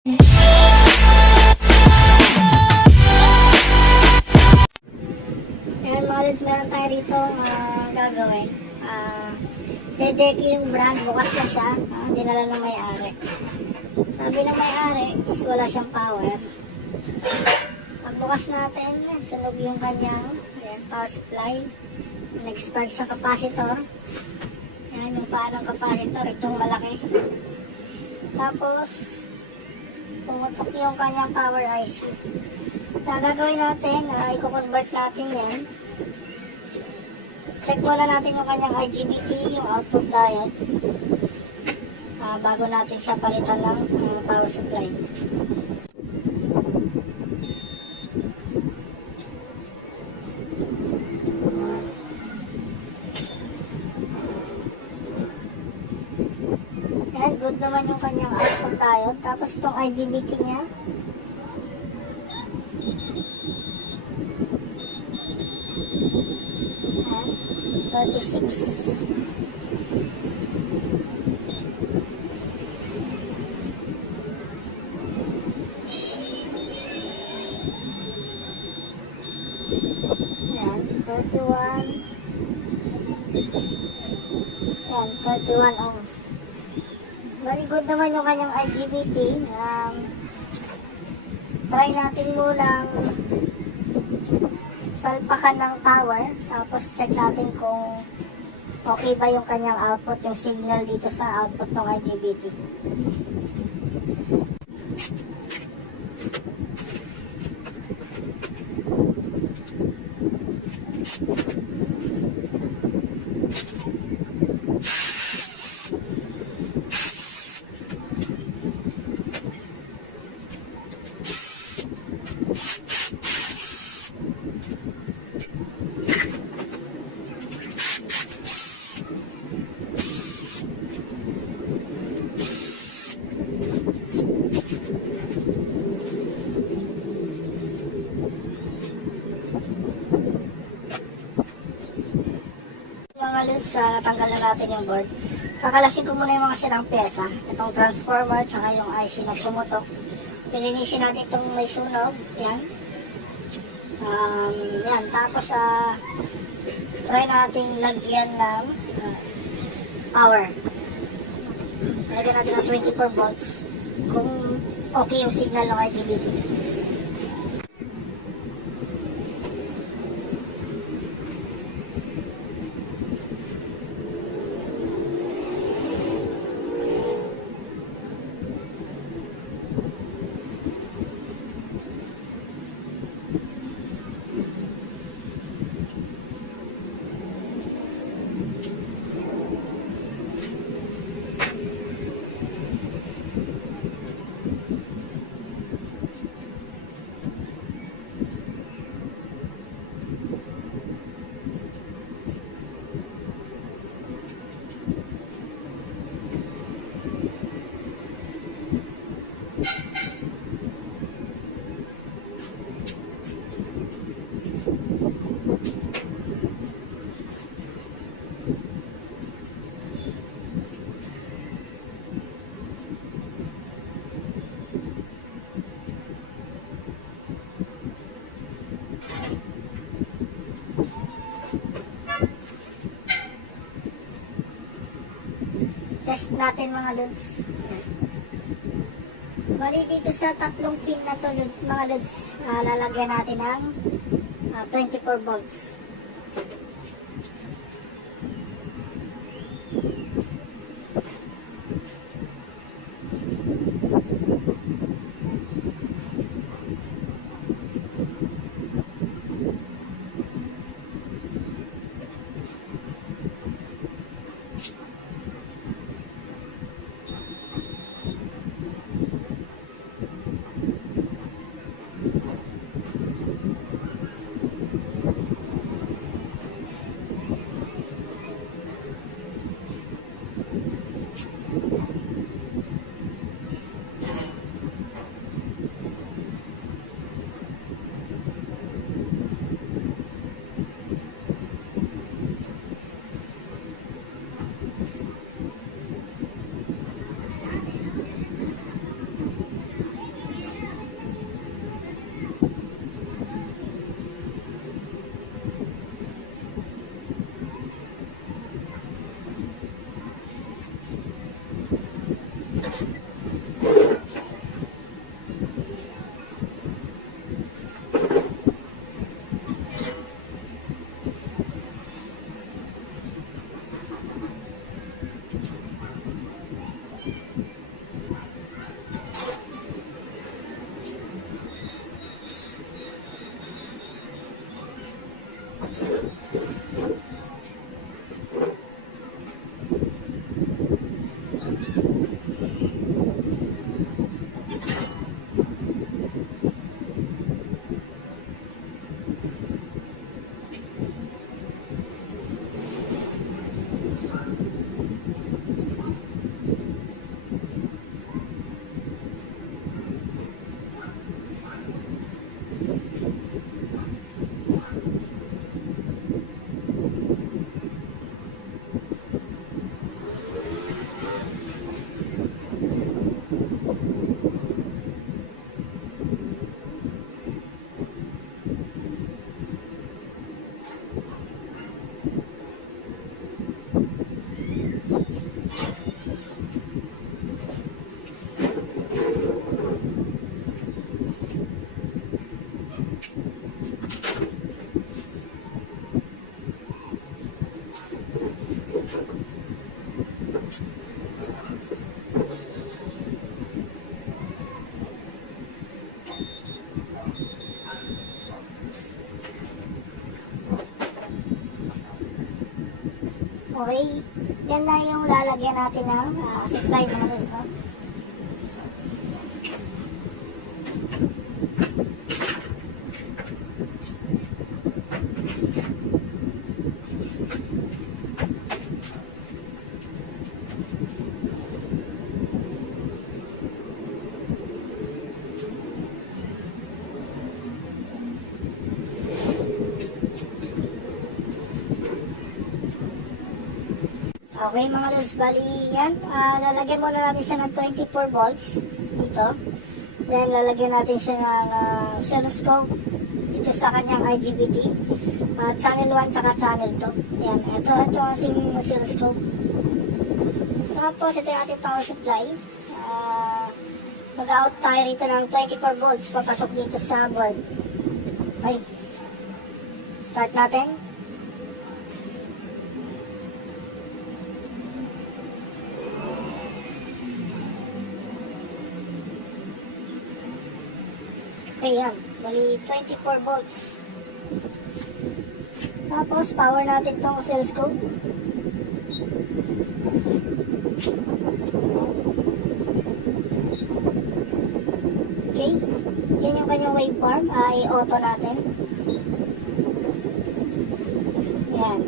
Ayan mga lods, meron tayo rito gagawin. Dedeki yung brand, bukas na siya, dinala ng may-ari. Sabi ng may-ari is wala siyang power. Pagbukas natin, sunog yung kanyang power supply. Nag-spark sa capacitor. Yan yung paa ng capacitor, itong malaki. Tapos pumutok yung kanyang power IC. So, gagawin natin, i-convert natin yan. Check muna natin yung kanyang IGBT, yung output diode, bago natin siya palitan ng power supply. Ayan, good naman yung kanyang output diode. Tapos itong IGBT niya, ayan, 36. Ayan, 31. Ayan, 31 ohms. Very good naman yung kanyang IGBT. Try natin munang salpakan ng tower. Tapos check natin kung okay ba yung kanyang output, yung signal dito sa output ng IGBT. Mga lods, natanggal na natin yung board. Kakalasin ko muna yung mga sirang pyesa. Itong transformer, tsaka yung IC na pumutok. Pilinisin natin itong may sunog. Yan. Yan. Tapos, try natin lagyan ng power. Lagyan natin ng 24 volts. Kung okay yung signal ng IGBT. Test natin mga lods. Bali dito sa tatlong pin na to mga lods, lalagyan natin ng 24 volts. Okay, yan na yung lalagyan natin ng supply mga lods, no? Okay mga lods, bali yan. Lalagyan muna natin siya ng 24 volts dito. Then lalagyan natin siya ng oscilloscope dito sa kanyang IGBT. Channel 1 tsaka channel 2. Yan, ito ang ating oscilloscope. Tapos ito yung ating power supply. Mag-out tayo rito ng 24 volts papasok dito sa board. Okay. Start natin. Okay, yan. Bali, 24 volts. Tapos, power natin itong oscilloscope. Okay. Yan yung kanyang waveform. I-auto natin. Yan.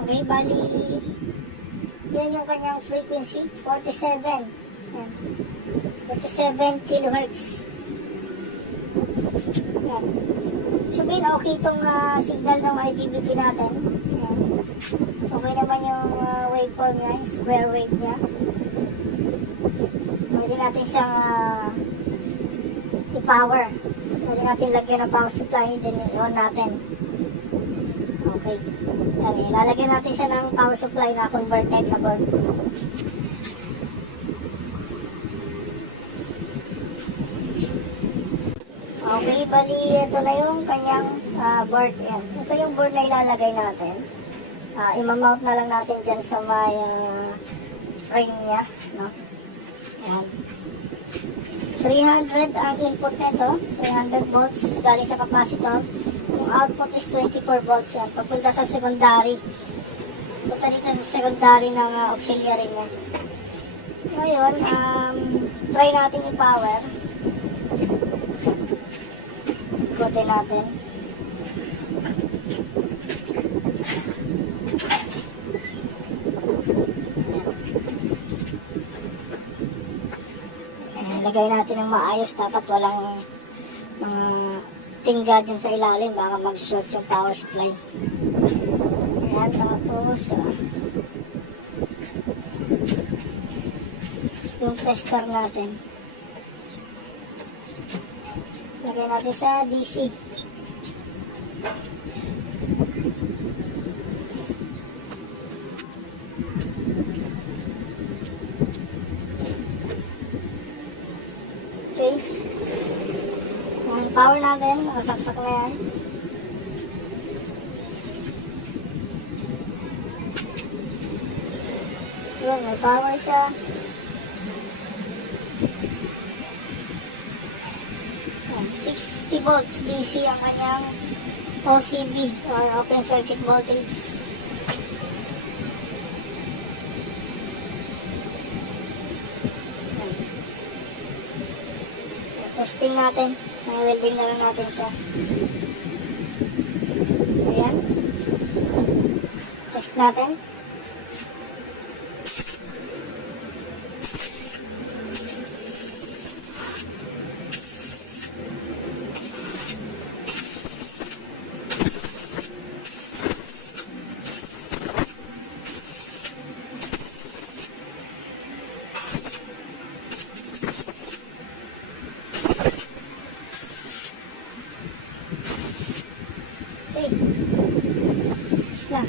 Okay, bali yan yung kanyang frequency, 47. Yan. 47 kilohertz. Yan. Sabihin, okay itong signal ng IGBT natin. Yan. Okay naman yung waveform niya, yung square wave niya. Pwede natin siyang i-power. Pwede natin lagyan ng power supply, then i-on natin. Okay. Yan, ilalagyan natin siya ng power supply na converted na board. Okay, bali ito na yung kanyang board. Yan. Ito yung board na ilalagay natin. Imamount na lang natin dyan sa may frame niya. No? Yan. 300 ang input nito. 300 volts galing sa capacitor. Yung output is 24 volts yan. Pagpunta sa secondary. Punta dito sa secondary ng auxiliary niya. Ngayon, try natin i-power. Ikutin natin. Lagay natin ng maayos. Dapat walang mga tingga dyan sa ilalim. Baka mag-short yung power supply. Ayan, tapos yung tester natin. Lagay natin sa DC. Okay. Ang power natin, nakasaksak na yan. Yun, may power siya. Yan, 60 volts DC ang kanyang OCV or open circuit voltage. Yan. Testing natin. May welding na lang natin siya. Ayan. Test natin. Okay. Tapos na.